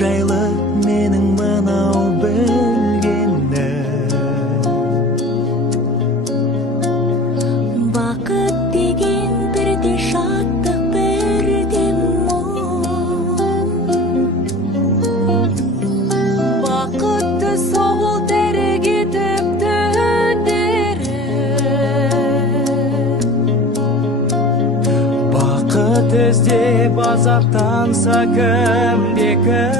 жайлы менің мынау білгенім. Бақыт деген бірде шаттық, бірде мұң. Бақытты сол тергетіп Бақыт іздеп азаптанса кімде-кім,